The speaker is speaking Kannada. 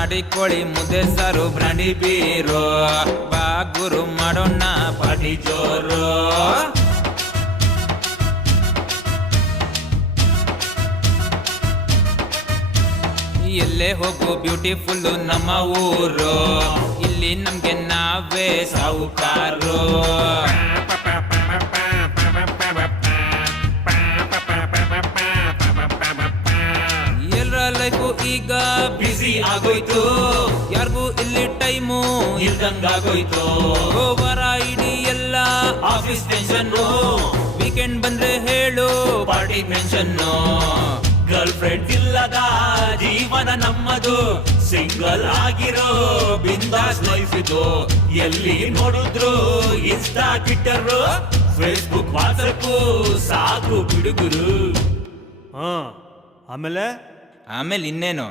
ನಾಡಿ ಕೋಳಿ ಮುದ್ದೆ ಸಾರು ಬ್ರಾಂಡಿ ಬೀರು ಬಾ ಗುರು ಮಾಡೋಣ ಪಾರ್ಟಿ ಜೋರು. ಎಲ್ಲೇ ಹೋಗು ಬ್ಯೂಟಿಫುಲ್ಲು ನಮ್ಮ ಊರು, ಇಲ್ಲಿ ನಮ್ಗೆ ನಾವೇ ಸಾಹುಕಾರು. ಎಲ್ಲರ ಲೈಫು ಈಗ ಬ್ಯುಸಿ ಆಗೋಯ್ತು, ಯಾರಿಗೂ ಇಲ್ಲಿ ಟೈಮು ಇಲ್ದಂಗಾಗೋಯ್ತು. ವಾರ ಇಡೀ ಎಲ್ಲ ಆಫೀಸ್ ಟೆನ್ಷನ್ನು, ವೀಕೆಂಡ್ ಬಂದ್ರೆ ಹೇಳು ಪಾರ್ಟಿ ಮೆನ್ಷನ್ನು. ಗರ್ಲ್ ಫ್ರೆಂಡ್ ಇಲ್ಲದ ಜೀವನ ನಮ್ಮದು, ಸಿಂಗಲ್ ಆಗಿರೋ ಬಿಂದಾಸ್ ಲೈಫ್ ಇದು. ಎಲ್ಲಿ ನೋಡಿದ್ರು ಇನ್ಸ್ಟಾ ಟ್ವಿಟ್ಟರ್ ಫೇಸ್ಬುಕ್ ವಾಟ್ಸಪ್ ಸಾಕು ಬಿಡುಗುರು. ಆಮೇಲೆ ಇನ್ನೇನು